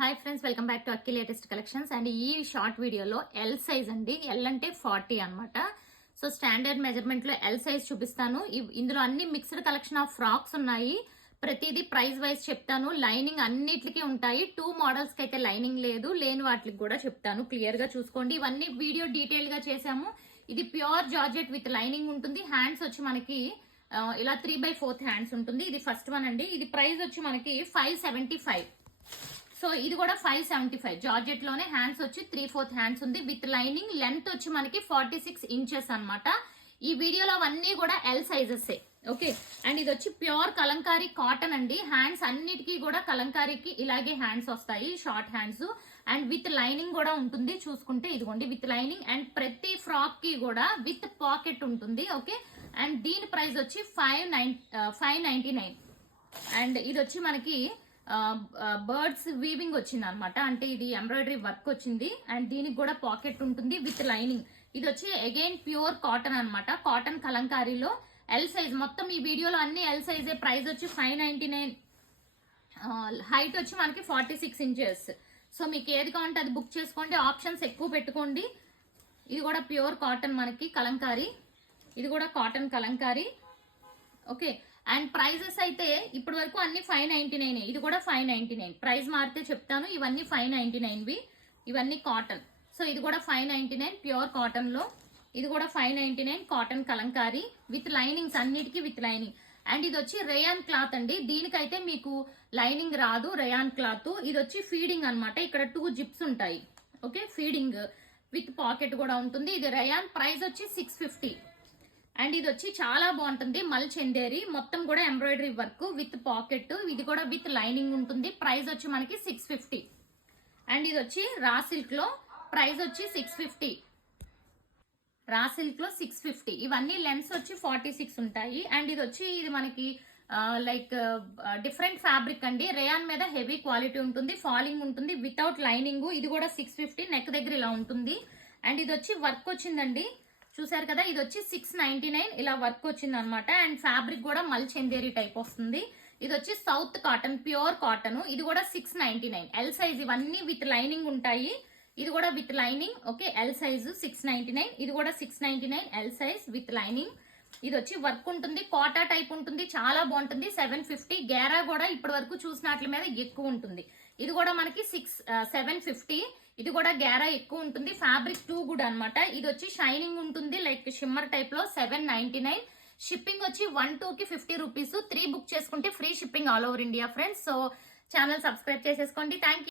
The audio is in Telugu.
Hi friends, welcome back to Akki latest collections. And ఈ షార్ట్ వీడియోలో ఎల్ సైజ్ అండి. ఎల్ అంటే 40 అనమాట. సో స్టాండర్డ్ మెజర్మెంట్ లో ఎల్ సైజ్ చూపిస్తాను. ఇందులో అన్ని మిక్స్డ్ కలెక్షన్ ఆఫ్ ఫ్రాక్స్ ఉన్నాయి. ప్రతిదీ ప్రైస్ వైజ్ చెప్తాను. లైనింగ్ అన్నిటికీ ఉంటాయి. 2 మోడల్స్ కి అయితే లైనింగ్ లేదు, లేని వాటికి కూడా చెప్తాను. క్లియర్ గా చూసుకోండి. ఇవన్నీ వీడియో డీటెయిల్ గా చేసాము. ఇది ప్యూర్ జార్జెట్ విత్ లైనింగ్ ఉంటుంది. హ్యాండ్స్ వచ్చి మనకి ఇలా 3/4 హ్యాండ్స్ ఉంటుంది. ఇది ఫస్ట్ వన్ అండి. ఇది ప్రైస్ వచ్చి మనకి 575. సో ఇది కూడా 575. జార్జెట్ లోనే హ్యాండ్స్ వచ్చి 3/4 హ్యాండ్స్ ఉంది విత్ లైనింగ్. లెంత్ వచ్చి మనకి 46 ఇంచెస్ అనమాట. ఈ వీడియోలో అవన్నీ కూడా ఎల్ సైజెస్. ఓకే, అండ్ ఇది వచ్చి ప్యూర్ కలంకారీ కాటన్ అండి. హ్యాండ్స్ అన్నిటికీ కూడా కలంకారీకి ఇలాగే హ్యాండ్స్ వస్తాయి, short hands. And with lining కూడా ఉంటుంది. చూసుకుంటే ఇదిగోండి విత్ లైనింగ్. అండ్ ప్రతి ఫ్రాక్ కి కూడా విత్ పాకెట్ ఉంటుంది. ఓకే, అండ్ దీని ప్రైస్ వచ్చి 599. అండ్ ఇది వచ్చి మనకి బర్డ్స్ వీవింగ్ వచ్చింది అనమాట. అంటే ఇది ఎంబ్రాయిడరీ వర్క్ వచ్చింది. అండ్ దీనికి కూడా పాకెట్ ఉంటుంది విత్ లైనింగ్. ఇది వచ్చి అగైన్ ప్యూర్ కాటన్ అనమాట. కాటన్ కలంకారీలో ఎల్ సైజ్. మొత్తం ఈ వీడియోలో అన్ని ఎల్ సైజే. ప్రైస్ వచ్చి 599. హైట్ వచ్చి మనకి 46 ఇంచెస్. సో మీకు ఏది కావాలంటే అది బుక్ చేసుకోండి. ఆప్షన్స్ ఎక్కువ పెట్టుకోండి. ఇది కూడా ప్యూర్ కాటన్ మనకి కలంకారీ. ఇది కూడా cotton Kalamkari. Okay, and prices అయితే ఇప్పటి వరకు అన్ని 599. ఇది కూడా 599. ప్రైస్ మారితే చెప్తాను. ఇవన్నీ 599వి. ఇవన్నీ కాటన్. సో ఇది కూడా 599 ప్యూర్ కాటన్ లో. ఇది కూడా 599 కాటన్ కలంకారీ విత్ లైనింగ్స్. అన్నిటికీ విత్ లైనింగ్. అండ్ ఇది వచ్చి రేయాన్ క్లాత్ అండి. దీనికైతే మీకు లైనింగ్ రాదు, రేయాన్ క్లాత్. ఇది వచ్చి ఫీడింగ్ అనమాట. ఇక్కడ 2 జిప్స్ ఉంటాయి. ఓకే, ఫీడింగ్ విత్ పాకెట్ కూడా ఉంటుంది. ఇది రేయాన్. ప్రైస్ వచ్చి 650. అండ్ ఇది వచ్చి చాలా బాగుంటుంది. మల్ చందేరి మొత్తం కూడా ఎంబ్రాయిడరీ వర్క్ విత్ పాకెట్. ఇది కూడా విత్ లైనింగ్ ఉంటుంది. ప్రైస్ వచ్చి మనకి 650. అండ్ ఇది వచ్చి రా సిల్క్ లో. ప్రైస్ వచ్చి 650. రా సిల్క్ లో 650. ఇవన్నీ లెన్స్ వచ్చి 46 ఉంటాయి. అండ్ ఇది వచ్చి ఇది మనకి లైక్ డిఫరెంట్ ఫ్యాబ్రిక్ అండి. రేయాన్ మీద హెవీ క్వాలిటీ ఉంటుంది. ఫాలింగ్ ఉంటుంది వితౌట్ లైనింగ్. ఇది కూడా 650. నెక్ దగ్గర ఇలా ఉంటుంది. అండ్ ఇది వచ్చి వర్క్ వచ్చిందండి. చూసారు కదా, ఇది వచ్చి 699. ఇలా వర్క్ వచ్చింది అనమాట. అండ్ ఫ్యాబ్రిక్ కూడా మల్ చందేరి టైప్ వస్తుంది. ఇది వచ్చి సౌత్ కాటన్, ప్యూర్ కాటన్. ఇది కూడా 699. L size. ఇవన్నీ విత్ లైనింగ్ ఉంటాయి. ఇది కూడా with lining. Okay, L size 699. ఇది కూడా 699 ఎల్ సైజ్ విత్ లైనింగ్. ఇది వచ్చి వర్క్ ఉంటుంది. కోటా టైప్ ఉంటుంది. చాలా బాగుంటుంది. 750. గేరా కూడా ఇప్పటి వరకు చూసిన వాటి మీద ఎక్కువ ఉంటుంది. ఇది కూడా మనకి 750. ఇది కూడా గేరా ఎక్కువ ఉంటుంది. ఫ్యాబ్రిక్ 2 గుడ్ అనమాట. ఇది వచ్చి షైనింగ్ ఉంటుంది లైక్ షిమ్మర్ టైప్ లో. 799. షిప్పింగ్ వచ్చి 1, 2కి 50 రూపీస్. 3 బుక్ చేసుకుంటే free shipping all over India friends. So channel subscribe చేసేసుకోండి. Thank you.